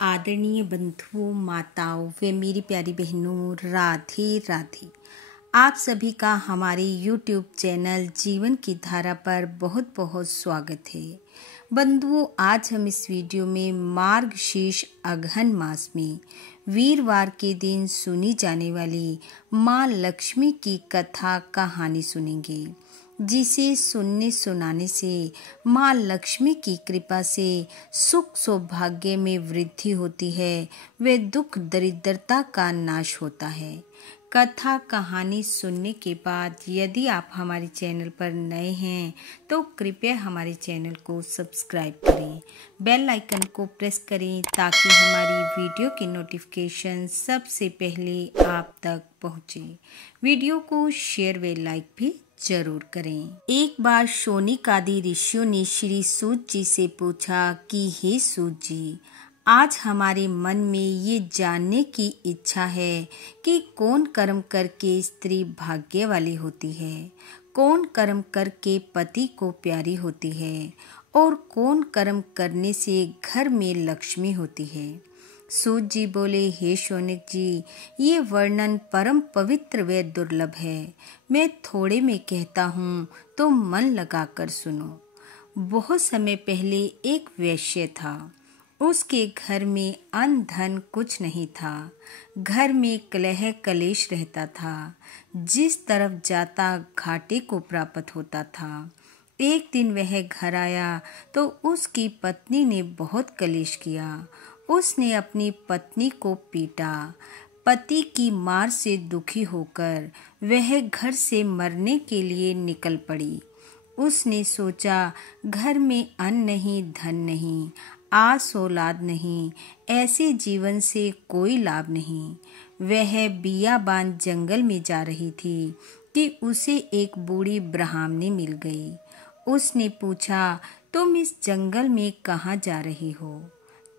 आदरणीय बंधुओं, माताओं व मेरी प्यारी बहनों, राधे राधे। आप सभी का हमारे YouTube चैनल जीवन की धारा पर बहुत बहुत स्वागत है। बंधुओं, आज हम इस वीडियो में मार्गशीर्ष अगहन मास में वीरवार के दिन सुनी जाने वाली माँ लक्ष्मी की कथा कहानी सुनेंगे, जिसे सुनने सुनाने से माँ लक्ष्मी की कृपा से सुख सौभाग्य में वृद्धि होती है व दुख दरिद्रता का नाश होता है। कथा कहानी सुनने के बाद यदि आप हमारे चैनल पर नए हैं तो कृपया हमारे चैनल को सब्सक्राइब करें, बेल आइकन को प्रेस करें ताकि हमारी वीडियो की नोटिफिकेशन सबसे पहले आप तक पहुंचे। वीडियो को शेयर व लाइक भी जरूर करें। एक बार शौनक आदि ऋषियों ने श्री सूत जी से पूछा कि हे सूत जी, आज हमारे मन में ये जानने की इच्छा है कि कौन कर्म करके स्त्री भाग्य वाली होती है, कौन कर्म करके पति को प्यारी होती है और कौन कर्म करने से घर में लक्ष्मी होती है। सूत जी बोले, हे शौनक जी, ये वर्णन परम पवित्र व दुर्लभ है। मैं थोड़े में कहता हूँ तो मन लगाकर सुनो। बहुत समय पहले एक वैश्य था। उसके घर में अन्न धन कुछ नहीं था। घर में कलह कलेश रहता था। जिस तरफ जाता घाटे को प्राप्त होता था। एक दिन वह घर आया तो उसकी पत्नी ने बहुत कलेश किया। उसने अपनी पत्नी को पीटा। पति की मार से दुखी होकर वह घर से मरने के लिए निकल पड़ी। उसने सोचा, घर में अन्न नहीं, धन नहीं, आस औलाद नहीं, ऐसे जीवन से कोई लाभ नहीं। वह बियाबान जंगल में जा रही थी कि उसे एक बूढ़ी ब्राह्मणी मिल गई। उसने पूछा, तुम इस जंगल में कहाँ जा रही हो?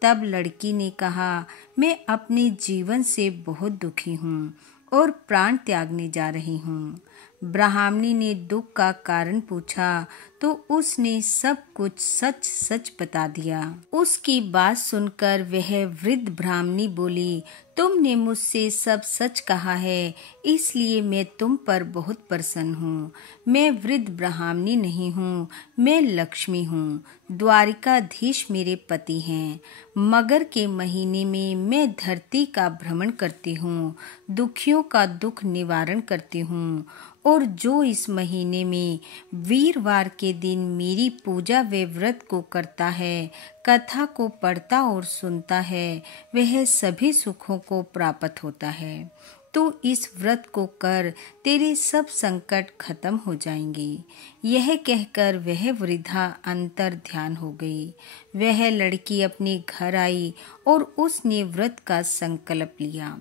तब लड़की ने कहा, मैं अपने जीवन से बहुत दुखी हूँ और प्राण त्यागने जा रही हूँ। ब्राह्मणी ने दुख का कारण पूछा तो उसने सब कुछ सच सच बता दिया। उसकी बात सुनकर वह वृद्ध ब्राह्मणी बोली, तुमने मुझसे सब सच कहा है, इसलिए मैं तुम पर बहुत प्रसन्न हूँ। मैं वृद्ध ब्राह्मणी नहीं हूँ, मैं लक्ष्मी हूँ। द्वारिकाधीश मेरे पति हैं। मगर के महीने में मैं धरती का भ्रमण करती हूँ, दुखियों का दुख निवारण करती हूँ। और जो इस महीने में वीरवार के दिन मेरी पूजा व व्रत को करता है, कथा को पढ़ता और सुनता है, वह सभी सुखों को प्राप्त होता है। तो इस व्रत को कर, तेरे सब संकट खत्म हो जाएंगे। यह कहकर वह वृद्धा अंतर ध्यान हो गई। वह लड़की अपने घर आई और उसने व्रत का संकल्प लिया।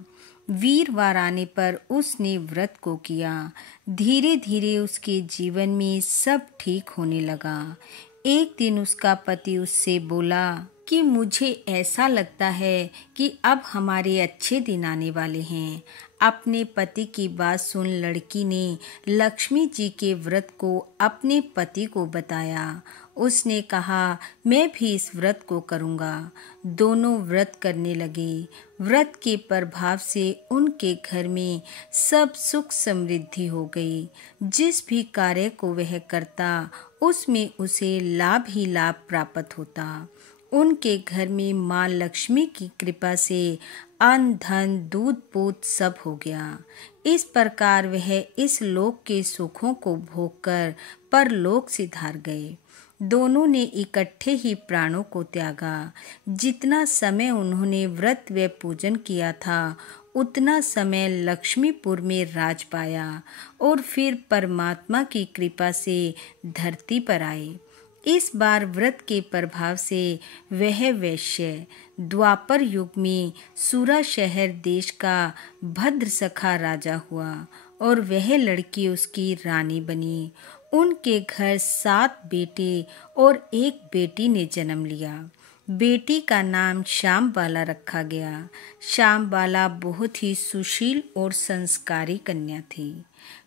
वीरवार आने पर उसने व्रत को किया। धीरे धीरे उसके जीवन में सब ठीक होने लगा। एक दिन उसका पति उससे बोला कि मुझे ऐसा लगता है कि अब हमारे अच्छे दिन आने वाले हैं। अपने पति की बात सुन लड़की ने लक्ष्मी जी के व्रत को अपने पति को बताया। उसने कहा, मैं भी इस व्रत को करूँगा। दोनों व्रत करने लगे। व्रत के प्रभाव से उनके घर में सब सुख समृद्धि हो गई। जिस भी कार्य को वह करता उसमें उसे लाभ ही लाभ प्राप्त होता। उनके घर में माँ लक्ष्मी की कृपा से अन्न धन दूध पूत सब हो गया। इस प्रकार वह इस लोक के सुखों को भोगकर परलोक सिधार गए। दोनों ने इकट्ठे ही प्राणों को त्यागा। जितना समय उन्होंने व्रत व पूजन किया था उतना समय लक्ष्मीपुर में राज पाया और फिर परमात्मा की कृपा से धरती पर आए। इस बार व्रत के प्रभाव से वह वैश्य द्वापर युग में सूरा शहर देश का भद्र सखा राजा हुआ और वह लड़की उसकी रानी बनी। उनके घर 7 बेटे और एक बेटी ने जन्म लिया। बेटी का नाम श्यामबाला रखा गया। श्यामबाला बहुत ही सुशील और संस्कारी कन्या थी।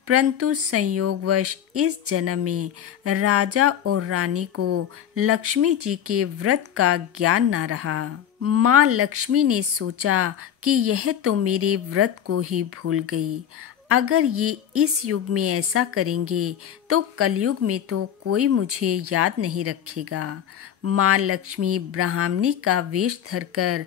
परंतु संयोगवश इस जन्म में राजा और रानी को लक्ष्मी जी के व्रत का ज्ञान न रहा। माँ लक्ष्मी ने सोचा कि यह तो मेरे व्रत को ही भूल गई। अगर ये इस युग में ऐसा करेंगे तो कलयुग में तो कोई मुझे याद नहीं रखेगा। माँ लक्ष्मी ब्राह्मणी का वेश धरकर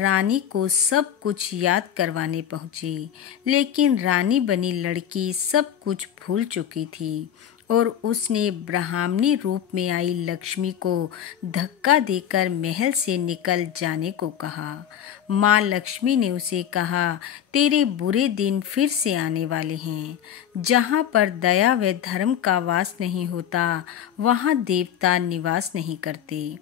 रानी को सब कुछ याद करवाने पहुंची, लेकिन रानी बनी लड़की सब कुछ भूल चुकी थी और उसने ब्राह्मणी रूप में आई लक्ष्मी को धक्का देकर महल से निकल जाने को कहा। माँ लक्ष्मी ने उसे कहा, तेरे बुरे दिन फिर से आने वाले हैं। जहाँ पर दया व धर्म का वास नहीं होता, वहाँ देवता निवास नहीं करते।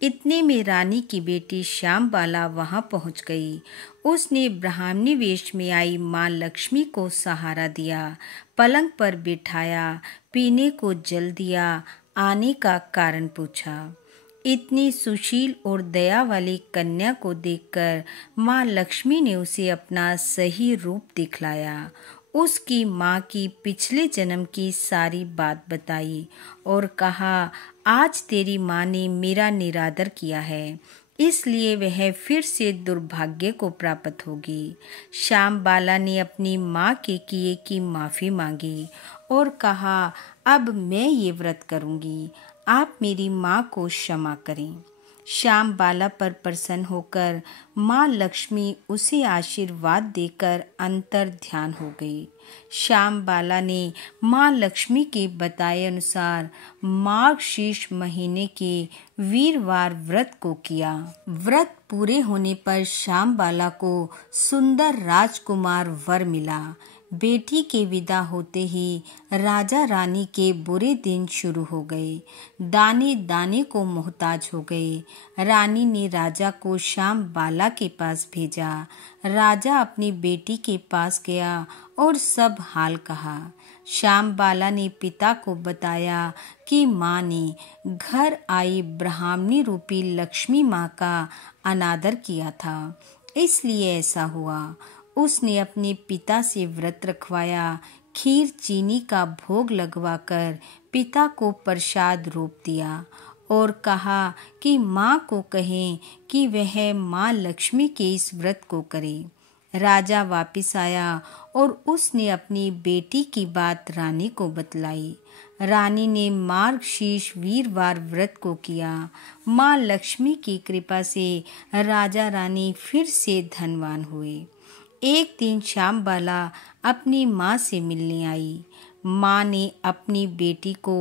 इतने में रानी की बेटी श्यामबाला वहां पहुंच गई। उसने ब्राह्मणी वेश में आई माँ लक्ष्मी को सहारा दिया, पलंग पर बिठाया, पीने को जल दिया, आने का कारण पूछा। इतनी सुशील और दया वाली कन्या को देखकर माँ लक्ष्मी ने उसे अपना सही रूप दिखलाया। उसकी माँ की पिछले जन्म की सारी बात बताई और कहा, आज तेरी माँ ने मेरा निरादर किया है, इसलिए वह फिर से दुर्भाग्य को प्राप्त होगी। श्यामबाला ने अपनी माँ के किए की माफ़ी मांगी और कहा, अब मैं ये व्रत करूँगी, आप मेरी माँ को क्षमा करें। श्यामबाला पर प्रसन्न होकर माँ लक्ष्मी उसे आशीर्वाद देकर अंतर ध्यान हो गई। श्यामबाला ने माँ लक्ष्मी के बताए अनुसार मार्गशीर्ष महीने के वीरवार व्रत को किया। व्रत पूरे होने पर श्यामबाला को सुंदर राजकुमार वर मिला। बेटी के विदा होते ही राजा रानी के बुरे दिन शुरू हो गए। दाने दाने को मोहताज हो गए। रानी ने राजा को श्यामबाला के पास भेजा। राजा अपनी बेटी के पास गया और सब हाल कहा। श्यामबाला ने पिता को बताया कि माँ ने घर आई ब्राह्मणी रूपी लक्ष्मी माँ का अनादर किया था, इसलिए ऐसा हुआ। उसने अपने पिता से व्रत रखवाया, खीर चीनी का भोग लगवाकर पिता को प्रसाद रूप दिया और कहा कि माँ को कहें कि वह माँ लक्ष्मी के इस व्रत को करे। राजा वापस आया और उसने अपनी बेटी की बात रानी को बतलाई। रानी ने मार्गशीर्ष वीरवार व्रत को किया। माँ लक्ष्मी की कृपा से राजा रानी फिर से धनवान हुए। एक दिन श्यामबाला अपनी माँ से मिलने आई। माँ ने अपनी बेटी को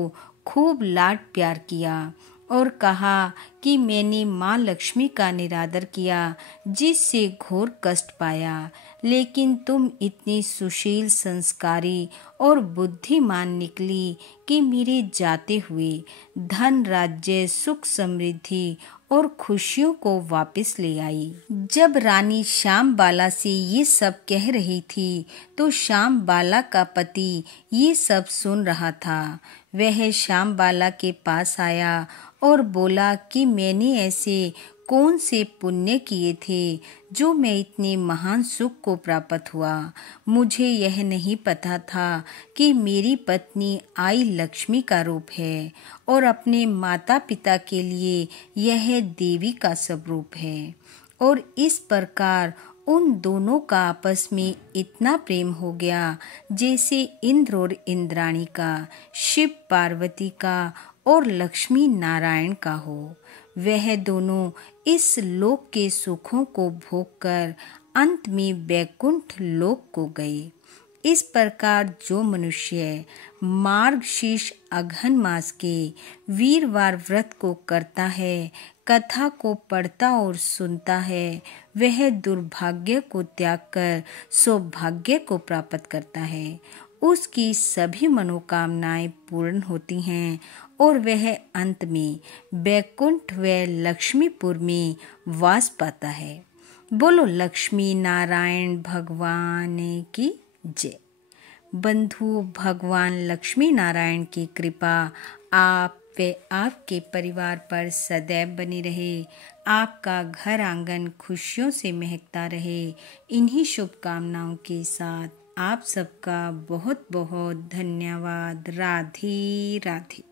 खूब लाड प्यार किया और कहा कि मैंने माँ लक्ष्मी का निरादर किया, जिससे घोर कष्ट पाया, लेकिन तुम इतनी सुशील, संस्कारी और बुद्धिमान निकली कि मेरे जाते हुए धन, राज्य, सुख, समृद्धि और खुशियों को वापस ले आई। जब रानी श्यामबाला से ये सब कह रही थी तो श्यामबाला का पति ये सब सुन रहा था। वह श्यामबाला के पास आया और बोला कि मैंने ऐसे कौन से पुण्य किए थे जो मैं इतने महान सुख को प्राप्त हुआ। मुझे यह नहीं पता था कि मेरी पत्नी आई लक्ष्मी का रूप है और अपने माता पिता के लिए यह देवी का स्वरूप है। और इस प्रकार उन दोनों का आपस में इतना प्रेम हो गया जैसे इंद्र और इंद्राणी का, शिव पार्वती का और लक्ष्मी नारायण का हो। वह दोनों इस लोक के सुखों को भोगकर अंत में वैकुंठ लोक को गए। इस प्रकार जो मनुष्य मार्गशीर्ष अघन मास के वीरवार व्रत को करता है, कथा को पढ़ता और सुनता है, वह दुर्भाग्य को त्याग कर सौभाग्य को प्राप्त करता है। उसकी सभी मनोकामनाएं पूर्ण होती हैं और वह अंत में वैकुंठ व लक्ष्मीपुर में वास पाता है। बोलो लक्ष्मी नारायण भगवान की जय। बंधु, भगवान लक्ष्मी नारायण की कृपा आप व आपके परिवार पर सदैव बनी रहे। आपका घर आंगन खुशियों से महकता रहे। इन्हीं शुभकामनाओं के साथ आप सबका बहुत बहुत धन्यवाद। राधे राधे।